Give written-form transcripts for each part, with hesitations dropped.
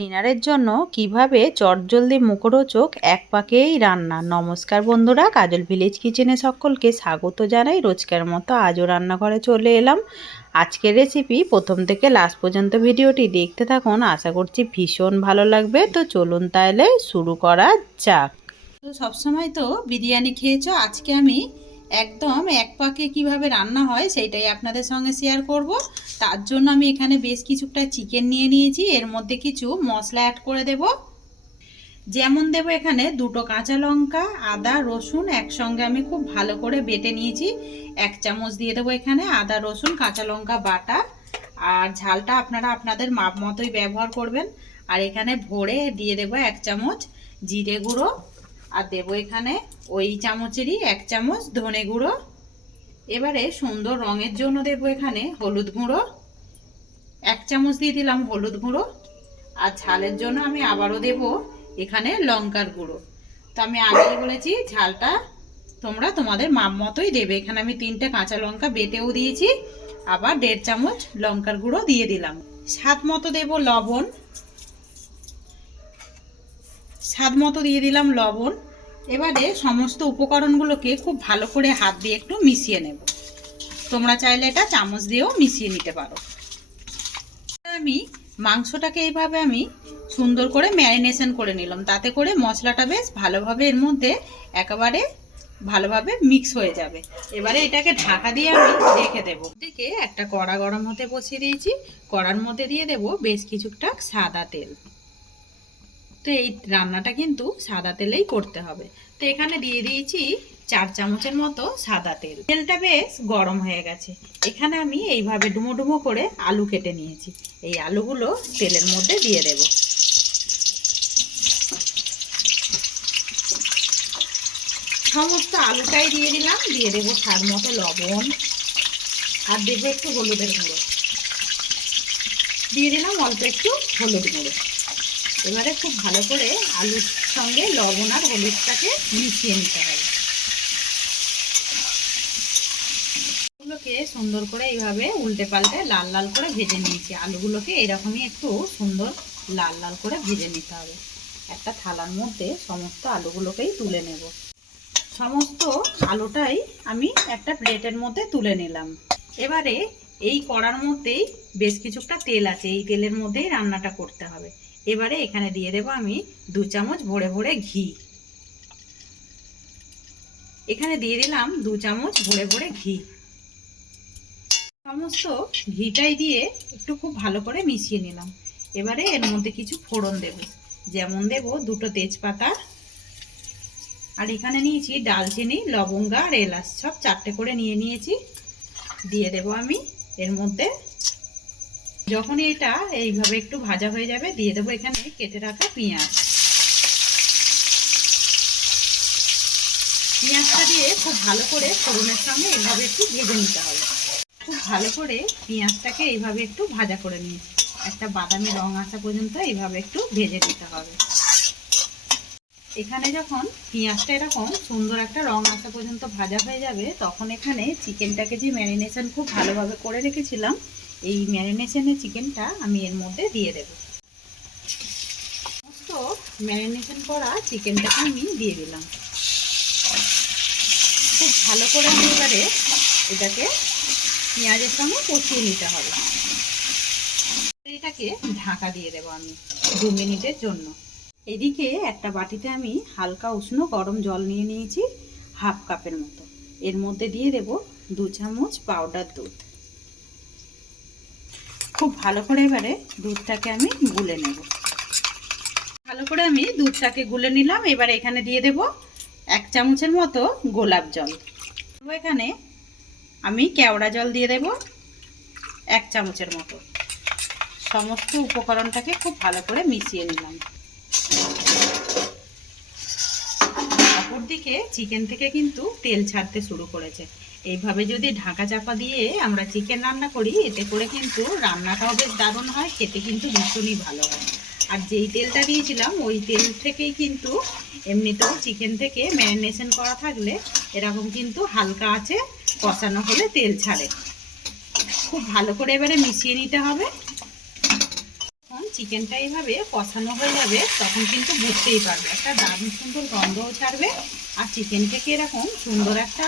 ডিনারের জন্য কিভাবে চটজলদি মুখরোচক এক পাকেই রান্না। নমস্কার বন্ধুরা, কাজল ভিলেজ কিচেনে সকলকে স্বাগত জানাই। রোজকার মতো আজও রান্নাঘরে চলে এলাম। আজকের রেসিপি প্রথম থেকে লাস্ট পর্যন্ত ভিডিওটি দেখতে থাকুন, আশা করছি ভীষণ ভালো লাগবে। তো চলুন তাহলে শুরু করা যাক। তো সবসময় তো বিরিয়ানি খেয়েছো, আজকে আমি একদম এক পাকে কিভাবে রান্না হয় সেইটাই আপনাদের সঙ্গে শেয়ার করব। তার জন্য আমি এখানে বেশ কিছুটা চিকেন নিয়ে নিয়েছি, এর মধ্যে কিছু মশলা অ্যাড করে দেব। যেমন দেব এখানে দুটো কাঁচা লঙ্কা, আদা রসুন একসঙ্গে আমি খুব ভালো করে বেটে নিয়েছি। 1 চামচ দিয়ে দেবো এখানে আদা রসুন কাঁচা লঙ্কা বাটা। আর ঝালটা আপনারা আপনাদের মাপ মতোই ব্যবহার করবেন। আর এখানে ভরে দিয়ে দেবো 1 চামচ জিরে গুঁড়ো। আর দেবো এখানে ওই চামচেরই 1 চামচ ধনে গুঁড়ো। এবারে সুন্দর রঙের জন্য দেবো এখানে হলুদ গুঁড়ো, 1 চামচ দিয়ে দিলাম হলুদ গুঁড়ো। আর ঝালের জন্য আমি আবারও দেব এখানে লঙ্কার গুঁড়ো। তো আমি আগেই বলেছি ঝালটা তোমরা তোমাদের মাপ মতোই দেবে। এখানে আমি 3টে কাঁচা লঙ্কা বেটেও দিয়েছি, আবার 1.5 চামচ লঙ্কার গুঁড়ো দিয়ে দিলাম। স্বাদ মতো দেব লবণ, স্বাদ মতো দিয়ে দিলাম লবণ। এবারে সমস্ত উপকরণগুলোকে খুব ভালো করে হাত দিয়ে একটু মিশিয়ে নেব। তোমরা চাইলে এটা চামচ দিয়েও মিশিয়ে নিতে পারো। আমি মাংসটাকে এইভাবে আমি সুন্দর করে ম্যারিনেশন করে নিলাম, তাতে করে মশলাটা বেশ ভালোভাবে এর মধ্যে একেবারে ভালোভাবে মিক্স হয়ে যাবে। এবারে এটাকে ঢাকা দিয়ে আমি রেখে দেবো। দিকে একটা কড়া গরম হতে বসিয়ে দিয়েছি, কড়ার মধ্যে দিয়ে দেব বেশ কিছুটা সাদা তেল। তো এই রান্নাটা কিন্তু সাদা তেলেই করতে হবে। তো এখানে দিয়ে দিয়েছি 4 চামচের মতো সাদা তেল। তেলটা বেশ গরম হয়ে গেছে। এখানে আমি এইভাবে ডুমো ডুমো করে আলু কেটে নিয়েছি, এই আলুগুলো তেলের মধ্যে দিয়ে দেব। সমস্ত আলুটাই দিয়ে দিলাম, দিয়ে দেবো স্বাদ মতো লবণ। আর দেবো একটু হলুদের গুঁড়ো, দিয়ে দিলাম অল্প একটু হলুদ গুঁড়ো। এবারে খুব ভালো করে আলুর সঙ্গে লবণ আর হলুদটাকে মিশিয়ে নিতে হবে। আলুগুলোকে সুন্দর করে এইভাবে উল্টে পাল্টে লাল লাল করে ভেজে নিয়েছি। আলুগুলোকে এরকমই একটু সুন্দর লাল লাল করে ভেজে নিতে হবে। একটা থালার মধ্যে সমস্ত আলুগুলোকেই তুলে নেব। সমস্ত আলুটাই আমি একটা প্লেটের মধ্যে তুলে নিলাম। এবারে এই কড়ার মধ্যেই বেশ কিছুটা তেল আছে, এই তেলের মধ্যেই রান্নাটা করতে হবে। এবারে এখানে দিয়ে দেব আমি 2 চামচ ভরে ভরে ঘি। এখানে দিয়ে দিলাম 2 চামচ ভরে ভরে ঘি। সমস্ত ঘিটাই দিয়ে একটু খুব ভালো করে মিশিয়ে নিলাম। এবারে এর মধ্যে কিছু ফোড়ন দেব, যেমন দেব 2টো তেজপাতা। আর এখানে নিয়েছি ডালচিনি, লবঙ্গ আর এলাচ, সব 4টে করে নিয়ে নিয়েছি। দিয়ে দেব আমি এর মধ্যে। যখনই এটা এইভাবে একটু ভাজা হয়ে যাবে দিয়ে দেবো এখানে কেটে রাখা পেঁয়াজ। পেঁয়াজটা দিয়ে খুব ভালো করে ফোড়নের সঙ্গে এইভাবে একটু ভেজে নিতে হবে। খুব ভালো করে পেঁয়াজটাকে এইভাবে একটু ভাজা করে নিয়েছি, একটা বাদামি রং আসা পর্যন্ত এইভাবে একটু ভেজে নিতে হবে। এখানে যখন পেঁয়াজটা এরকম সুন্দর একটা রং আসা পর্যন্ত ভাজা হয়ে যাবে, তখন এখানে চিকেনটাকে যে ম্যারিনেশন খুব ভালোভাবে করে রেখেছিলাম, এই ম্যারিনেশনের চিকেনটা আমি এর মধ্যে দিয়ে দেব। সমস্ত ম্যারিনেশন করা চিকেনটাকে আমি দিয়ে দিলাম। খুব ভালো করে আমি এবারে এটাকে পেঁয়াজের সঙ্গে কষিয়ে নিতে হবে। এটাকে ঢাকা দিয়ে দেবো আমি 2 মিনিটের জন্য। এদিকে একটা বাটিতে আমি হালকা উষ্ণ গরম জল নিয়ে নিয়েছি, 1/2 কাপের মতো। এর মধ্যে দিয়ে দেব 2 চামচ পাউডার দুধ। খুব ভালো করে এবারে দুধটাকে আমি গুলে নেব। ভালো করে আমি দুধটাকে গুলে নিলাম। এবার এখানে দিয়ে দেব 1 চামচের মতো গোলাপ জল। এখানে আমি কেওড়া জল দিয়ে দেব 1 চামচের মতো। সমস্ত উপকরণটাকে খুব ভালো করে মিশিয়ে নিলাম। অপরদিকে চিকেন থেকে কিন্তু তেল ছাড়তে শুরু করেছে। এইভাবে যদি ঢাকা চাপা দিয়ে আমরা চিকেন রান্না করি, এতে করে কিন্তু রান্নাটাও বেশ দারুণ হয়, খেতে কিন্তু ভীষণই ভালো হয়। আর যেই তেলটা দিয়েছিলাম ওই তেল থেকেই কিন্তু এমনিতেও চিকেন থেকে ম্যারিনেশন করা থাকলে এরকম কিন্তু হালকা আঁচে কষানো হলে তেল ছাড়ে। খুব ভালো করে এবারে মিশিয়ে নিতে হবে। চিকেনটা এইভাবে কষানো হয়ে যাবে তখন কিন্তু বুঝতেই পারবে, একটা দারুণ সুন্দর গন্ধও ছাড়বে। আর চিকেন থেকে এরকম সুন্দর একটা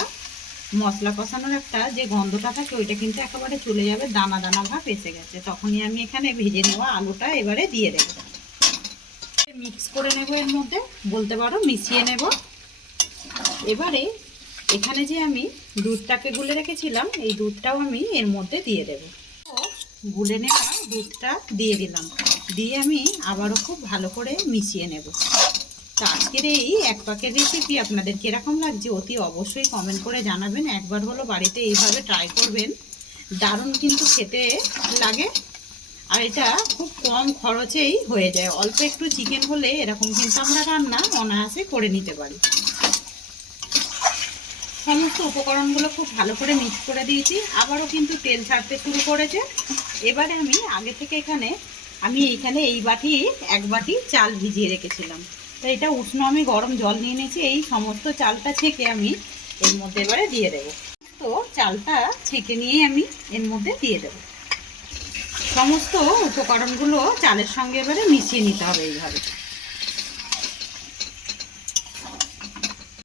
মশলা কষানোর একটা যে গন্ধটা থাকে ওইটা কিন্তু একেবারে চলে যাবে, দানা দানা ভাব এসে গেছে। তখনই আমি এখানে ভেজে নেওয়া আলুটা এবারে দিয়ে দেব, মিক্স করে নেব, এর মধ্যে বলতে পারো মিশিয়ে নেব। এবারে এখানে যে আমি দুধটাকে গুলে রেখেছিলাম এই দুধটাও আমি এর মধ্যে দিয়ে দেব। গুলে নেওয়া দুধটা দিয়ে দিলাম, দিয়ে আমি আবারও খুব ভালো করে মিশিয়ে নেব। তো আজকের এই এক প্যাকেট রেসিপি আপনাদের কীরকম লাগছে অতি অবশ্যই কমেন্ট করে জানাবেন। একবার হলো বাড়িতে এইভাবে ট্রাই করবেন, দারুণ কিন্তু খেতে লাগে। আর এটা খুব কম খরচেই হয়ে যায়, অল্প একটু চিকেন হলে এরকম কিন্তু আমরা রান্না অনায়াসে করে নিতে পারি। সমস্ত উপকরণগুলো খুব ভালো করে মিক্স করে দিয়েছি, আবারও কিন্তু তেল ছাড়তে শুরু করেছে। এবারে আমি আগে থেকে এইখানে এই বাটি এক বাটি চাল ভিজিয়ে রেখেছিলাম, তো এটা উষ্ণ আমি গরম জল নিয়ে নিয়েছি। এই সমস্ত চালটা ছেঁকে আমি এর মধ্যে এবারে দিয়ে দেব। তো চালটা ছেঁকে নিয়েই আমি এর মধ্যে দিয়ে দেব। সমস্ত উপকরণগুলো চালের সঙ্গে এবারে মিশিয়ে নিতে হবে এইভাবে।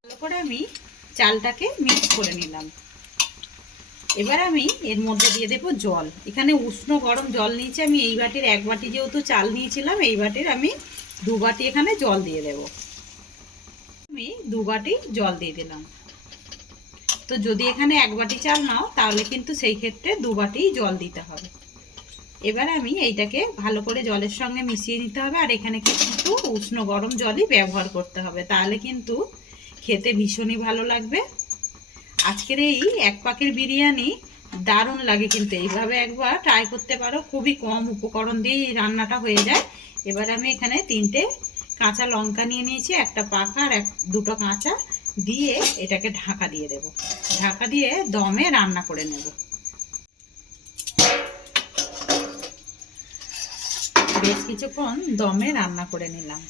ভালো করে আমি চালটাকে মিক্স করে নিলাম। এবার আমি এর মধ্যে দিয়ে দেব জল। এখানে উষ্ণ গরম জল নিয়েছি আমি, এই বাটির এক বাটি যেহেতু চাল নিয়েছিলাম এই বাটির আমি 2 বাটি এখানে জল দিয়ে দেব। আমি 2 বাটি জল দিয়ে দিলাম। তো যদি এখানে 1 বাটি চাল নাও তাহলে কিন্তু সেই ক্ষেত্রে 2 বাটি জল দিতে হবে। এবার আমি এইটাকে ভালো করে জলের সঙ্গে মিশিয়ে নিতে হবে। আর এখানে কিন্তু উষ্ণ গরম জলই ব্যবহার করতে হবে, তাহলে কিন্তু খেতে ভীষণই ভালো লাগবে। আজকের এই এক প্যাকেট বিরিয়ানি দারুণ লাগে, কিন্তু এইভাবে একবার ট্রাই করতে পারো। খুবই কম উপকরণ দিয়ে এই রান্নাটা হয়ে যায়। এবার আমি এখানে 3টে কাঁচা লঙ্কা নিয়ে নিয়েছি, একটা পাকা আর 2টো কাঁচা দিয়ে এটাকে ঢাকা দিয়ে দেব। ঢাকা দিয়ে দমে রান্না করে নেব। বেশ কিছুক্ষণ দমে রান্না করে নিলাম।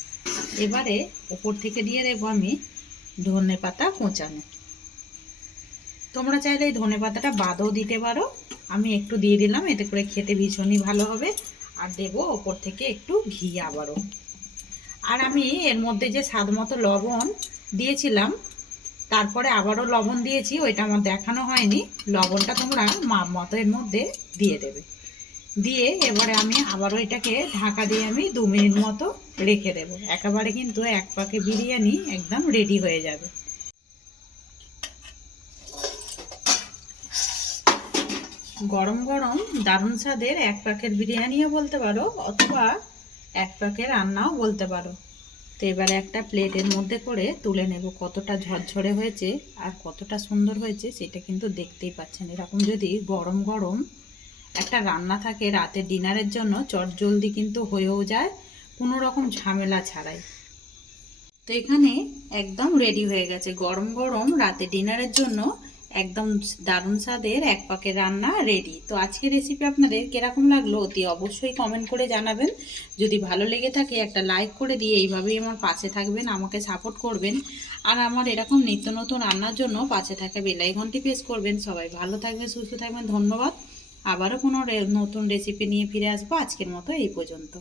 এবারে উপর থেকে দিয়ে দেবো আমি ধনেপাতা কোঁচানো। তোমরা চাইলে এই ধনেপাতাটা বাদও দিতে পারো, আমি একটু দিয়ে দিলাম, এতে করে খেতে ভীষণই ভালো হবে। আর দেবো ওপর থেকে একটু ঘি আবারও। আর আমি এর মধ্যে যে স্বাদ মতো লবণ দিয়েছিলাম, তারপরে আবারও লবণ দিয়েছি, ওইটা আমার দেখানো হয়নি। লবণটা তোমরা মাপ মতো এর মধ্যে দিয়ে দেবে। দিয়ে এবারে আমি আবারও এটাকে ঢাকা দিয়ে আমি 2 মিনিট মতো রেখে দেবো। একেবারে কিন্তু এক প্যাকেট বিরিয়ানি একদম রেডি হয়ে যাবে। গরম গরম দারুণ স্বাদের এক প্যাকেট বিরিয়ানিও বলতে পারো, অথবা এক প্যাকেট রান্নাও বলতে পারো। তো এবারে একটা প্লেটের মধ্যে করে তুলে নেব। কতটা ঝরঝরে হয়েছে আর কতটা সুন্দর হয়েছে সেটা কিন্তু দেখতেই পাচ্ছেন। এরকম যদি গরম গরম একটা রান্না থাকে রাতের ডিনারের জন্য, চটজলদি কিন্তু হয়েও যায় কোনো রকম ঝামেলা ছাড়াই। তো এখানে একদম রেডি হয়ে গেছে গরম গরম রাতের ডিনারের জন্য একদম দারুণ স্বাদের এক প্যাকেট রান্না রেডি। তো আজকের রেসিপি আপনাদের কিরকম লাগলো অতি অবশ্যই কমেন্ট করে জানাবেন। যদি ভালো লেগে থাকে একটা লাইক করে দিয়ে এইভাবেই আমার পাশে থাকবেন, আমাকে সাপোর্ট করবেন। আর আমার এরকম নিত্য নতুন রান্নার জন্য পাশে থাকা বেল আইকনটি প্রেস করবেন। সবাই ভালো থাকবেন, সুস্থ থাকবেন, ধন্যবাদ। আবারও কোনো নতুন রেসিপি নিয়ে ফিরে আসবো। আজকের মতো এই পর্যন্ত।